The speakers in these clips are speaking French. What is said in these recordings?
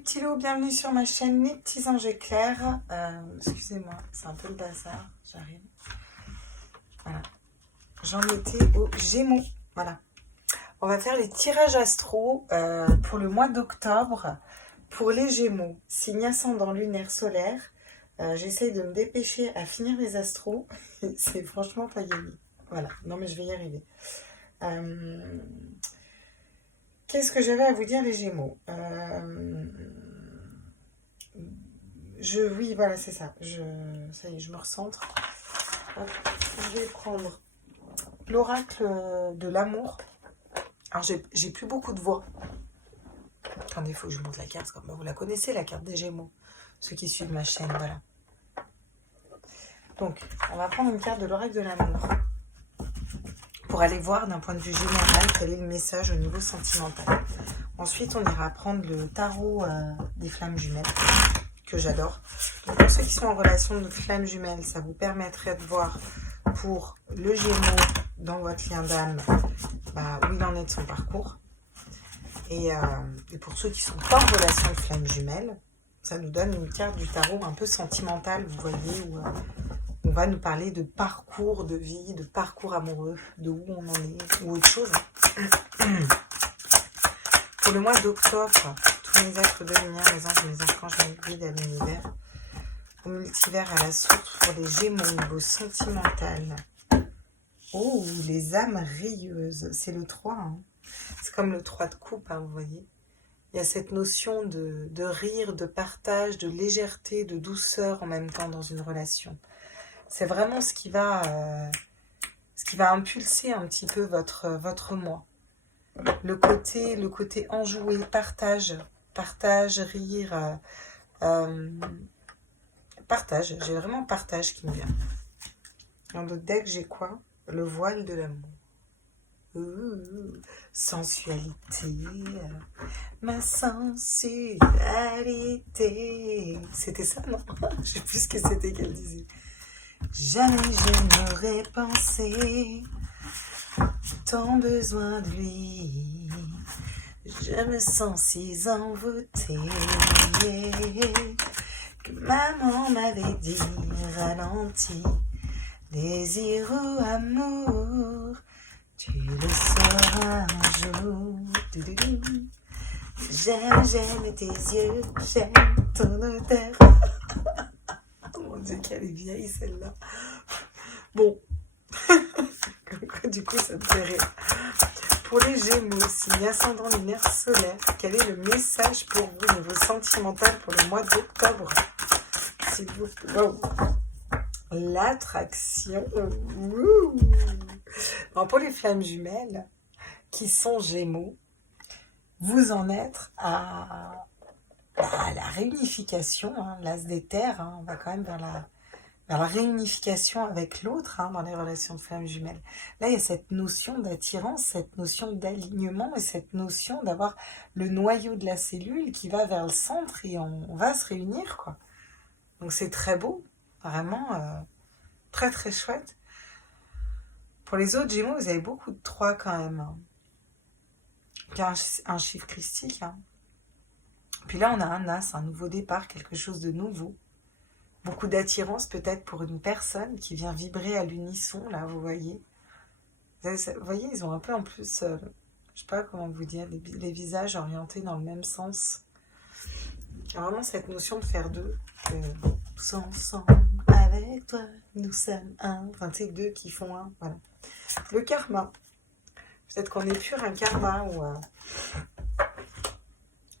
petits loups, bienvenue sur ma chaîne Les Petits Anges Éclairs. Excusez-moi, c'est un peu le bazar, j'arrive. Voilà, j'en étais aux Gémeaux. Voilà, on va faire les tirages astro pour le mois d'octobre. Pour les Gémeaux, signe ascendant lunaire solaire, j'essaye de me dépêcher à finir les astros. C'est franchement pas gagné. Voilà, non mais je vais y arriver. Qu'est-ce que j'avais à vous dire les Gémeaux? Oui, voilà, c'est ça. Ça y est, je me recentre. Hop, je vais prendre l'oracle de l'amour. Alors, j'ai plus beaucoup de voix. Attendez, il faut que je monte la carte. Comme vous la connaissez, la carte des Gémeaux. Ceux qui suivent ma chaîne, voilà. Donc, on va prendre une carte de l'oracle de l'amour. Pour aller voir d'un point de vue général quel est le message au niveau sentimental. Ensuite, on ira prendre le tarot des flammes jumelles, que j'adore. Donc, pour ceux qui sont en relation de flammes jumelles, ça vous permettrait de voir pour le Gémeaux dans votre lien d'âme où il en est de son parcours. Et pour ceux qui sont pas en relation de flammes jumelles, ça nous donne une carte du tarot un peu sentimentale, vous voyez, où on va nous parler de parcours de vie, de parcours amoureux, de où on en est, ou autre chose. Pour le mois d'octobre, tous mes êtres de lumière, les anges, mes archanges, mes guides à l'univers, au multivers, à la source, pour les Gémeaux au niveau sentimental. Oh, les âmes rieuses, c'est le 3. Hein. C'est comme le 3 de coupe, hein, vous voyez. Il y a cette notion de rire, de partage, de légèreté, de douceur en même temps dans une relation. C'est vraiment ce qui va impulser un petit peu votre moi. Le côté enjoué, partage, rire, partage. J'ai vraiment partage qui me vient. Dans l'autre deck, j'ai quoi? Le voile de l'amour. Sensualité, ma sensualité. C'était ça, non? Je sais plus ce que c'était qu'elle disait. Jamais je n'aurais pensé tant besoin de lui. Je me sens si envoûtée que maman m'avait dit ralenti. Désir ou amour, tu le sauras un jour. J'aime tes yeux, j'aime ton odeur. Mon Dieu, qu'elle est vieille celle-là. Bon, du coup ça me fait rire. Pour les Gémeaux, signe ascendant lunaire solaire, quel est le message pour vous au niveau sentimental pour le mois d'octobre? S'il vous plaît. Wow. L'attraction. Bon, pour les flammes jumelles qui sont Gémeaux, vous en êtes à la réunification, hein, l'as des terres, hein, on va quand même vers la réunification avec l'autre, hein, dans les relations de flammes jumelles. Là, il y a cette notion d'attirance, cette notion d'alignement et cette notion d'avoir le noyau de la cellule qui va vers le centre et on va se réunir, quoi. Donc c'est très beau, vraiment très très chouette. Pour les autres Gémeaux, vous avez beaucoup de 3 quand même. Hein. Puis un chiffre christique. Hein. Puis là, on a un as, un nouveau départ, quelque chose de nouveau. Beaucoup d'attirance peut-être pour une personne qui vient vibrer à l'unisson, là, vous voyez. Vous voyez, ils ont un peu en plus, je sais pas comment vous dire, les visages orientés dans le même sens. Il y a vraiment cette notion de faire deux. Tous ensemble, avec toi, nous sommes un. Enfin, tu sais, 2 qui font un, voilà. Le karma. Peut-être qu'on épure un karma ou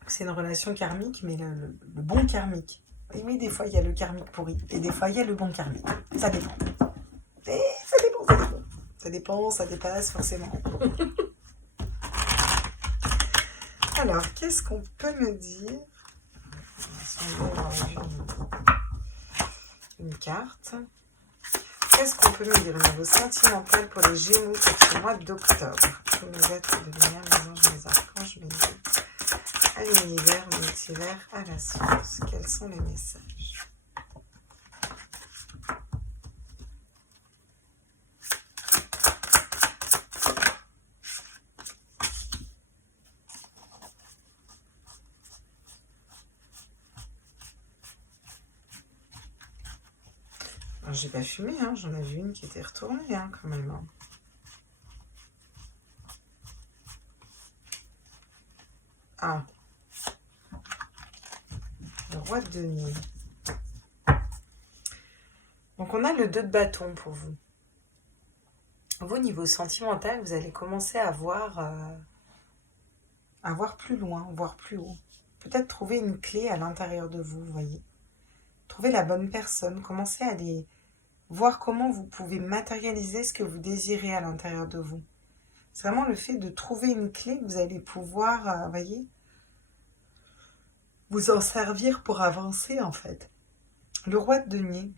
c'est une relation karmique, mais le bon karmique. Et oui, des fois, il y a le karmique pourri. Et des fois, il y a le bon karmique. Ça dépend. Et ça dépend. Ça dépend, ça dépasse, forcément. Alors, qu'est-ce qu'on peut me dire? Une carte. Qu'est-ce qu'on peut me dire au niveau sentimental pour les Gémeaux pour ce mois d'octobre? Tous mes êtres de lumière, mes anges, mes archanges, mes guides, à l'univers, au multivers, à la source. Quels sont les messages? J'ai pas fumé, hein, j'en ai vu une qui était retournée, hein, quand même. Hein. Ah, le roi de denier. Donc on a le 2 de bâton pour vous. Vous, au niveau sentimental, vous allez commencer à voir plus loin, voir plus haut. Peut-être trouver une clé à l'intérieur de vous, vous voyez. Trouver la bonne personne, commencer à aller voir comment vous pouvez matérialiser ce que vous désirez à l'intérieur de vous. C'est vraiment le fait de trouver une clé que vous allez pouvoir, vous voyez, vous en servir pour avancer en fait. Le roi de denier.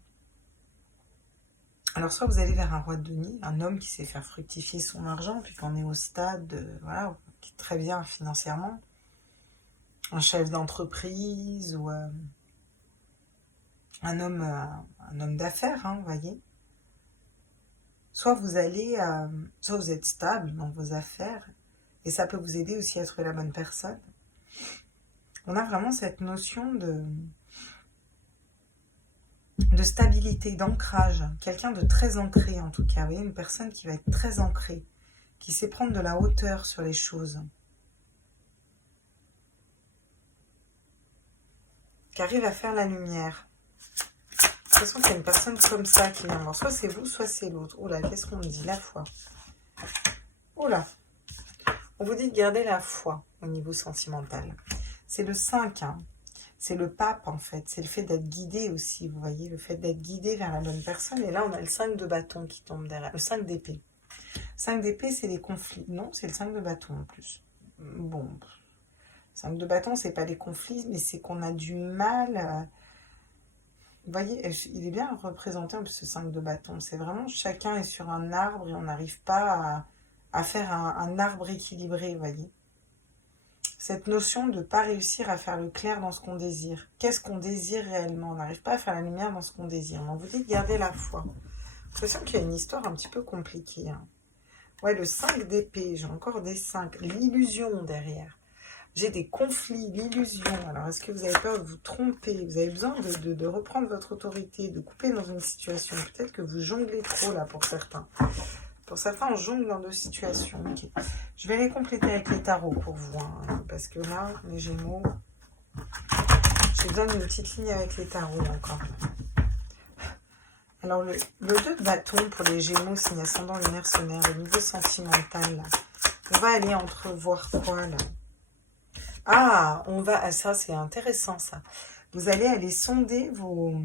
Alors soit vous allez vers un roi de denier, un homme qui sait faire fructifier son argent, puis qu'on est au stade, voilà, qui est très bien financièrement, un chef d'entreprise ou un homme d'affaires, hein, vous voyez. Soit vous allez, soit vous êtes stable dans vos affaires, et ça peut vous aider aussi à trouver la bonne personne. On a vraiment cette notion de stabilité, d'ancrage. Quelqu'un de très ancré en tout cas. Vous voyez, une personne qui va être très ancrée, qui sait prendre de la hauteur sur les choses. Qui arrive à faire la lumière. De toute façon, c'est une personne comme ça qui vient voir. Soit c'est vous, soit c'est l'autre. Oh là, qu'est-ce qu'on me dit? La foi. Oh là. On vous dit de garder la foi au niveau sentimental. C'est le 5, hein. C'est le pape en fait. C'est le fait d'être guidé aussi, vous voyez. Le fait d'être guidé vers la bonne personne. Et là, on a le 5 de bâton qui tombe derrière. Le 5 d'épée. 5 d'épée, c'est les conflits. Non, c'est le 5 de bâton en plus. Bon. 5 de bâton, c'est pas les conflits, mais c'est qu'on a du mal... Vous voyez, il est bien représenté en plus ce 5 de bâton. C'est vraiment chacun est sur un arbre et on n'arrive pas à faire un arbre équilibré, vous voyez. Cette notion de ne pas réussir à faire le clair dans ce qu'on désire. Qu'est-ce qu'on désire réellement? On n'arrive pas à faire la lumière dans ce qu'on désire. On vous dit de garder la foi. J'ai l'impression qu'il y a une histoire un petit peu compliquée. Hein. Ouais, le 5 d'épée, j'ai encore des 5. L'illusion derrière. J'ai des conflits, l'illusion. Alors, est-ce que vous avez peur de vous tromper? Vous avez besoin de reprendre votre autorité, de couper dans une situation. Peut-être que vous jonglez trop, là, pour certains. Pour certains, on jongle dans 2 situations. Okay. Je vais les compléter avec les tarots pour vous. Hein, parce que là, les Gémeaux, j'ai besoin d'une petite ligne avec les tarots encore. Alors, le 2 de bâton pour les Gémeaux, signe ascendant lunaire solaire, au niveau sentimental, là, on va aller entrevoir quoi, là? Ah, ça c'est intéressant ça. Vous allez aller sonder vos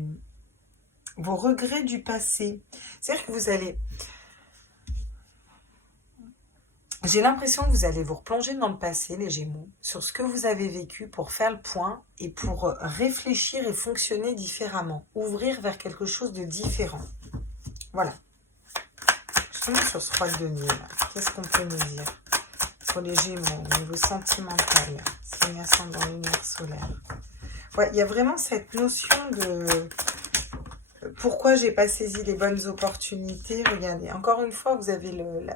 regrets du passé. C'est-à-dire que vous allez... J'ai l'impression que vous allez vous replonger dans le passé, les Gémeaux, sur ce que vous avez vécu pour faire le point et pour réfléchir et fonctionner différemment. Ouvrir vers quelque chose de différent. Voilà. Justement sur ce roi de denier, là. Qu'est-ce qu'on peut nous dire pour les Gémeaux au niveau sentimental, signe ascendant lunaire solaire. Ouais, il y a vraiment cette notion de pourquoi j'ai pas saisi les bonnes opportunités. Regardez, encore une fois, vous avez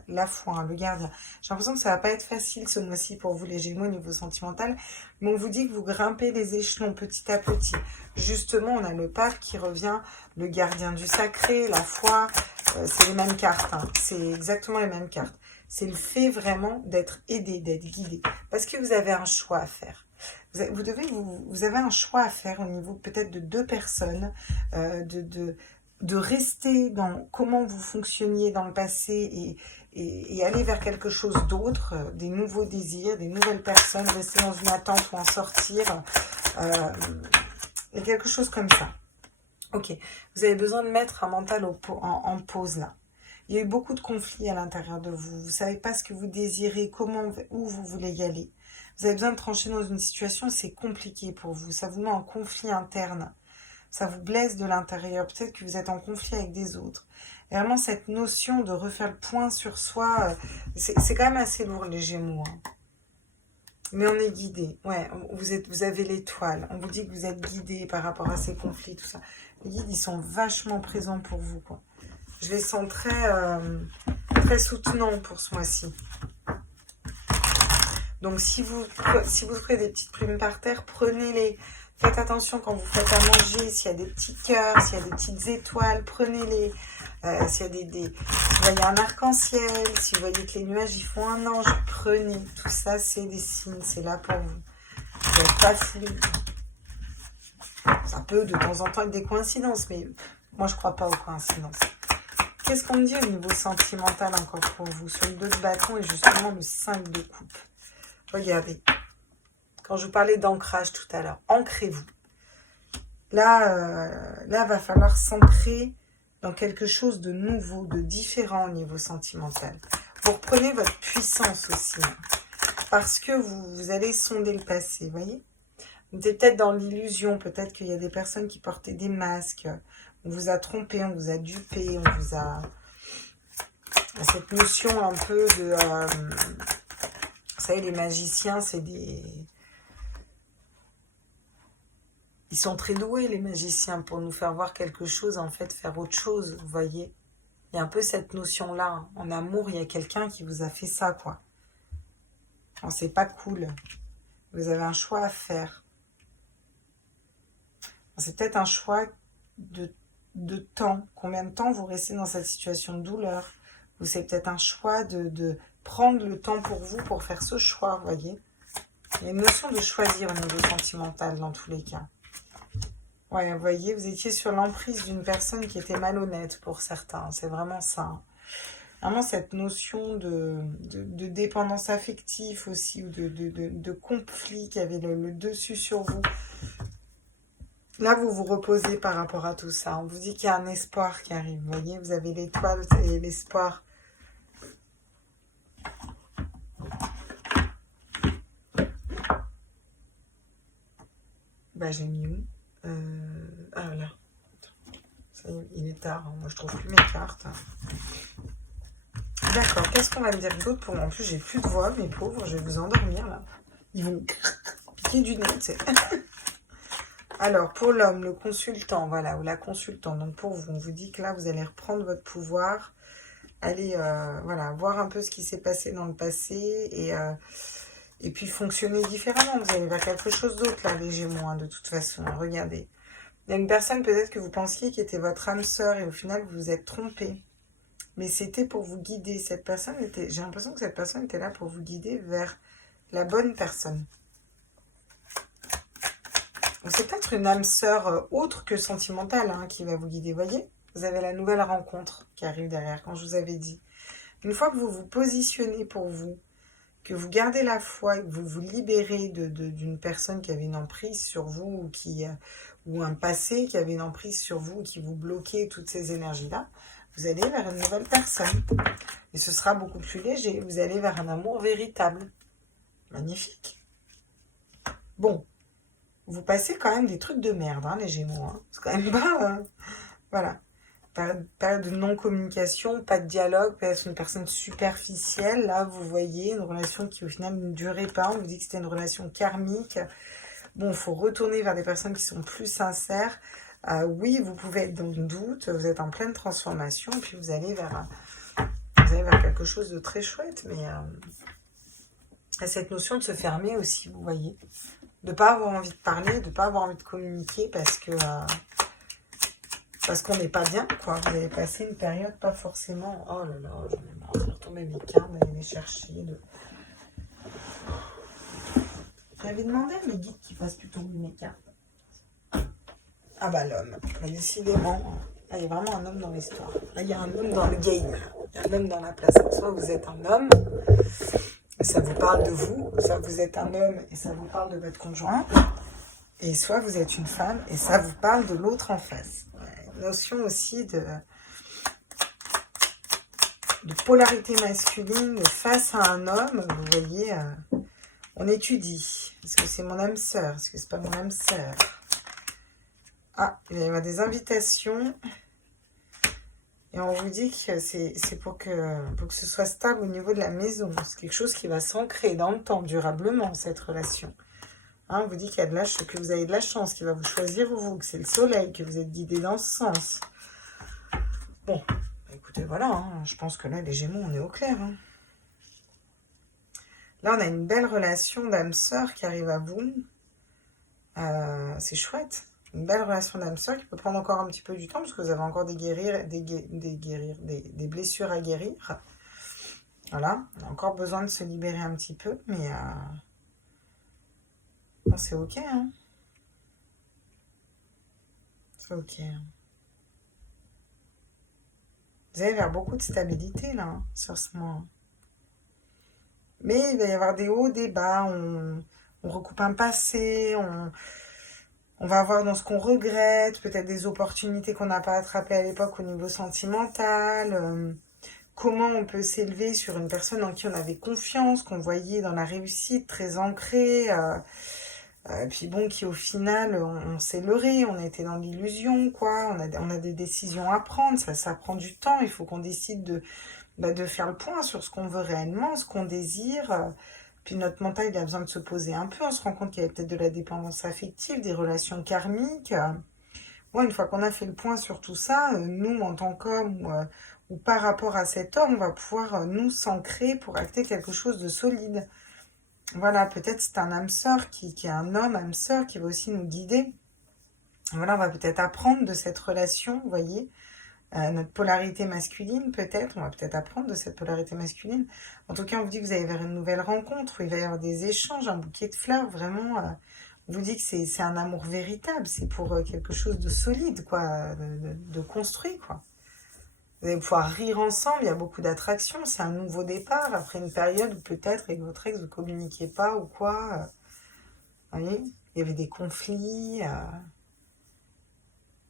la foi, hein, le gardien. J'ai l'impression que ça va pas être facile ce mois-ci pour vous les Gémeaux au niveau sentimental, mais on vous dit que vous grimpez les échelons petit à petit. Justement, on a le pape qui revient, le gardien du sacré, la foi, c'est les mêmes cartes, hein. C'est exactement les mêmes cartes. C'est le fait vraiment d'être aidé, d'être guidé. Parce que vous avez un choix à faire. Vous avez un choix à faire au niveau peut-être de 2 personnes, de rester dans comment vous fonctionniez dans le passé et aller vers quelque chose d'autre, des nouveaux désirs, des nouvelles personnes, rester dans une attente ou en sortir, et quelque chose comme ça. Ok, vous avez besoin de mettre un mental en pause là. Il y a eu beaucoup de conflits à l'intérieur de vous. Vous ne savez pas ce que vous désirez, où vous voulez y aller. Vous avez besoin de trancher dans une situation, c'est compliqué pour vous. Ça vous met en conflit interne. Ça vous blesse de l'intérieur. Peut-être que vous êtes en conflit avec des autres. Et vraiment, cette notion de refaire le point sur soi, c'est quand même assez lourd, les Gémeaux. Hein. Mais on est guidé. Ouais, vous avez l'étoile. On vous dit que vous êtes guidé par rapport à ces conflits, tout ça. Les guides, ils sont vachement présents pour vous, quoi. Je les sens très soutenants pour ce mois-ci. Donc, si vous trouvez des petites plumes par terre, prenez-les. Faites attention quand vous faites à manger, s'il y a des petits cœurs, s'il y a des petites étoiles, prenez-les. S'il y a vous voyez un arc-en-ciel, si vous voyez que les nuages ils font un ange, prenez. Tout ça, c'est des signes, c'est là pour vous. Vous n'êtes pas flou. Ça peut de temps en temps être des coïncidences, mais moi je crois pas aux coïncidences. Qu'est-ce qu'on me dit au niveau sentimental encore pour vous? Sur le 2 de bâton et justement le 5 de coupe. Regardez. Quand je vous parlais d'ancrage tout à l'heure, ancrez-vous. Là, va falloir s'ancrer dans quelque chose de nouveau, de différent au niveau sentimental. Vous reprenez votre puissance aussi, hein, parce que vous allez sonder le passé, vous voyez? Vous êtes peut-être dans l'illusion, peut-être qu'il y a des personnes qui portaient des masques, on vous a trompé, on vous a dupé, on vous a... Cette notion un peu de... vous savez, les magiciens, c'est des... Ils sont très doués, les magiciens, pour nous faire voir quelque chose, en fait, faire autre chose, vous voyez. Il y a un peu cette notion-là. Hein. En amour, il y a quelqu'un qui vous a fait ça, quoi. Bon, c'est pas cool. Vous avez un choix à faire. C'est peut-être un choix de temps. Combien de temps vous restez dans cette situation de douleur? Ou c'est peut-être un choix de prendre le temps pour vous pour faire ce choix, vous voyez. Il y a une notion de choisir au niveau sentimental dans tous les cas. Ouais, vous voyez, vous étiez sur l'emprise d'une personne qui était malhonnête pour certains. C'est vraiment ça. Hein. Vraiment cette notion de dépendance affective aussi, ou de conflit qui avait le dessus sur vous. Là, vous vous reposez par rapport à tout ça. On vous dit qu'il y a un espoir qui arrive. Vous voyez, vous avez l'étoile et l'espoir. Bah, j'ai mis où ah là. Ça y est, il est tard. Hein. Moi, je trouve plus mes cartes. D'accord. Qu'est-ce qu'on va me dire d'autre pour moi? En plus, j'ai plus de voix, mes pauvres. Je vais vous endormir, là. Ils vont piquer du nez, tu sais. Alors, pour l'homme, le consultant, voilà, ou la consultante. Donc, pour vous, on vous dit que là, vous allez reprendre votre pouvoir. Allez, voilà, voir un peu ce qui s'est passé dans le passé et puis fonctionner différemment. Vous allez vers quelque chose d'autre, là, les Gémeaux, hein, de toute façon. Regardez. Il y a une personne, peut-être que vous pensiez, qui était votre âme sœur et au final, vous vous êtes trompé. Mais c'était pour vous guider. Cette personne était, j'ai l'impression que cette personne était là pour vous guider vers la bonne personne. C'est peut-être une âme sœur autre que sentimentale hein, qui va vous guider, voyez? Vous avez la nouvelle rencontre qui arrive derrière, quand je vous avais dit. Une fois que vous vous positionnez pour vous, que vous gardez la foi et que vous vous libérez d'une personne qui avait une emprise sur vous ou un passé qui avait une emprise sur vous, qui vous bloquait toutes ces énergies-là, vous allez vers une nouvelle personne. Et ce sera beaucoup plus léger. Vous allez vers un amour véritable. Magnifique. Bon. Vous passez quand même des trucs de merde, hein, les Gémeaux. Hein. C'est quand même pas... voilà. Période de non-communication, pas de dialogue, peut-être une personne superficielle. Là, vous voyez une relation qui, au final, ne durait pas. On vous dit que c'était une relation karmique. Bon, il faut retourner vers des personnes qui sont plus sincères. Oui, vous pouvez être dans le doute. Vous êtes en pleine transformation. Puis, vous allez vers quelque chose de très chouette. Mais cette notion de se fermer aussi, vous voyez. De ne pas avoir envie de parler, de ne pas avoir envie de communiquer parce qu'on n'est pas bien, quoi. Vous avez passé une période pas forcément... Oh là là, j'en ai marre de retomber mes cartes, d'aller les chercher. J'avais demandé à mes guides qu'ils fassent plutôt mes cartes. Ah bah l'homme, décidément, là il y a vraiment un homme dans l'histoire. Là il y a un homme dans le game, il y a un homme dans la place. Soit vous êtes un homme, et ça vous parle de vous, soit vous êtes un homme et ça vous parle de votre conjoint, et soit vous êtes une femme et ça vous parle de l'autre en face. Notion aussi de polarité masculine face à un homme, vous voyez, on étudie. Est-ce que c'est mon âme sœur? Est-ce que c'est pas mon âme sœur? Ah, il va y avoir des invitations. Et on vous dit que c'est pour que ce soit stable au niveau de la maison. C'est quelque chose qui va s'ancrer dans le temps, durablement, cette relation. Hein, on vous dit qu'il y a que vous avez de la chance, qu'il va vous choisir vous, que c'est le soleil, que vous êtes guidé dans ce sens. Bon, écoutez, voilà, hein, je pense que là, les Gémeaux, on est au clair. Hein. Là, on a une belle relation d'âme sœur qui arrive à vous. C'est chouette. Une belle relation d'âme sœur qui peut prendre encore un petit peu du temps parce que vous avez encore des blessures à guérir. Voilà, on a encore besoin de se libérer un petit peu, mais bon, c'est ok, hein. C'est ok. Vous allez vers beaucoup de stabilité, là, hein, sur ce mois. Mais il va y avoir des hauts, des bas, on recoupe un passé, on va voir dans ce qu'on regrette, peut-être des opportunités qu'on n'a pas attrapées à l'époque au niveau sentimental, comment on peut s'élever sur une personne en qui on avait confiance, qu'on voyait dans la réussite, très ancrée, puis bon, qui au final, on s'est leurré, on était dans l'illusion, quoi, on a des décisions à prendre, ça prend du temps, il faut qu'on décide de faire le point sur ce qu'on veut réellement, ce qu'on désire. Puis notre mental, il a besoin de se poser un peu. On se rend compte qu'il y a peut-être de la dépendance affective, des relations karmiques. Bon, une fois qu'on a fait le point sur tout ça, nous, en tant qu'homme ou par rapport à cet homme, on va pouvoir nous s'ancrer pour acter quelque chose de solide. Voilà, peut-être c'est un âme sœur qui est un homme, âme sœur, qui va aussi nous guider. Voilà, on va peut-être apprendre de cette relation, vous voyez, notre polarité masculine, peut-être. On va peut-être apprendre de cette polarité masculine. En tout cas, on vous dit que vous allez vers une nouvelle rencontre, où il va y avoir des échanges, un bouquet de fleurs, vraiment. On vous dit que c'est un amour véritable, c'est pour quelque chose de solide, quoi, de construit, quoi. Vous allez pouvoir rire ensemble, il y a beaucoup d'attraction, c'est un nouveau départ, après une période où peut-être avec votre ex, vous ne communiquiez pas ou quoi. Vous voyez, il y avait des conflits.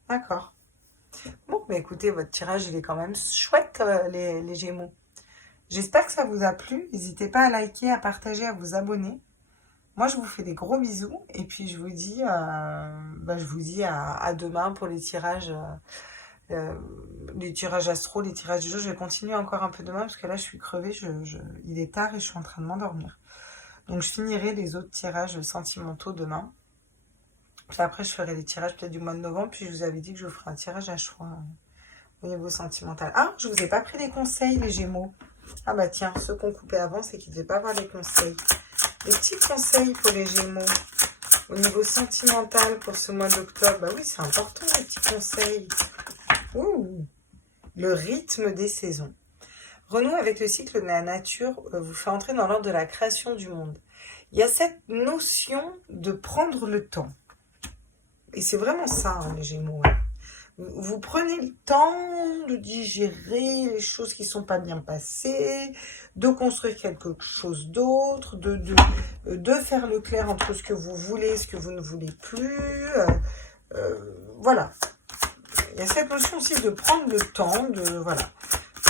D'accord. Bon, mais écoutez, votre tirage, il est quand même chouette, les Gémeaux. J'espère que ça vous a plu. N'hésitez pas à liker, à partager, à vous abonner. Moi, je vous fais des gros bisous. Et puis, je vous dis à demain pour les tirages astro, les tirages du jeu. Je vais continuer encore un peu demain parce que là, je suis crevée. Il est tard et je suis en train de m'endormir. Donc, je finirai les autres tirages sentimentaux demain. Puis après, je ferai les tirages peut-être du mois de novembre. Puis, je vous avais dit que je vous ferai un tirage à choix au niveau sentimental. Ah, je vous ai pas pris les conseils, les Gémeaux. Ah bah tiens, ceux qu'on coupait avant, c'est qu'ils ne devaient pas avoir les conseils. Les petits conseils pour les Gémeaux au niveau sentimental pour ce mois d'octobre. Bah oui, c'est important, les petits conseils. Ouh, le rythme des saisons. Renouer avec le cycle de la nature vous fait entrer dans l'ordre de la création du monde. Il y a cette notion de prendre le temps. Et c'est vraiment ça, hein, les Gémeaux. Hein. Vous prenez le temps de digérer les choses qui ne sont pas bien passées, de construire quelque chose d'autre, de faire le clair entre ce que vous voulez et ce que vous ne voulez plus. Voilà. Il y a cette notion aussi de prendre le temps, voilà.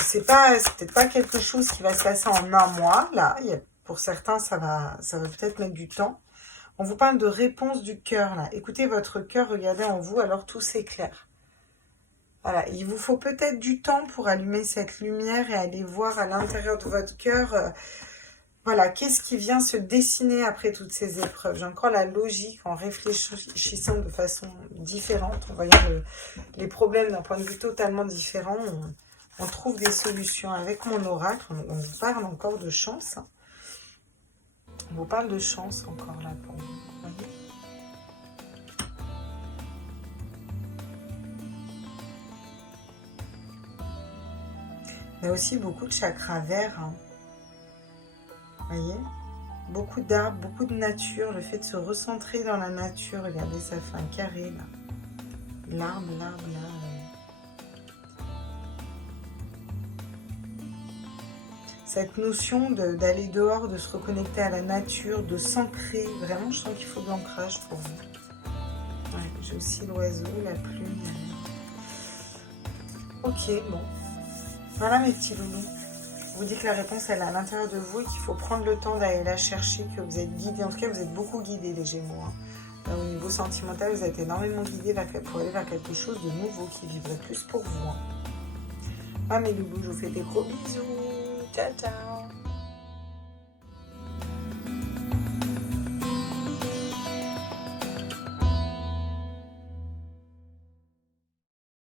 C'est peut-être pas quelque chose qui va se passer en un mois. Là, pour certains, ça va peut-être mettre du temps. On vous parle de réponse du cœur, là. Écoutez votre cœur, regardez en vous, alors tout s'éclaire. Voilà, il vous faut peut-être du temps pour allumer cette lumière et aller voir à l'intérieur de votre cœur, voilà, qu'est-ce qui vient se dessiner après toutes ces épreuves. J'ai encore la logique en réfléchissant de façon différente, en voyant les problèmes d'un point de vue totalement différent. On trouve des solutions avec mon oracle, on vous parle encore de chance. On vous parle de chance encore là pour vous, voyez. Il y a aussi beaucoup de chakras verts, hein. Voyez, beaucoup d'arbres, beaucoup de nature, le fait de se recentrer dans la nature. Regardez, ça fait un carré là. L'arbre là. Cette notion d'aller dehors, de se reconnecter à la nature, de s'ancrer. Vraiment, je sens qu'il faut de l'ancrage pour vous. Ouais, j'ai aussi l'oiseau, la plume. Ok, bon. Voilà mes petits loulous. Je vous dis que la réponse, elle est à l'intérieur de vous et qu'il faut prendre le temps d'aller la chercher, que vous êtes guidés. En tout cas, vous êtes beaucoup guidés, les Gémeaux. Hein. Au niveau sentimental, vous êtes énormément guidés pour aller vers quelque chose de nouveau qui vivrait plus pour vous. Hein. Ah, mes loulous, je vous fais des gros bisous. Ciao, ciao.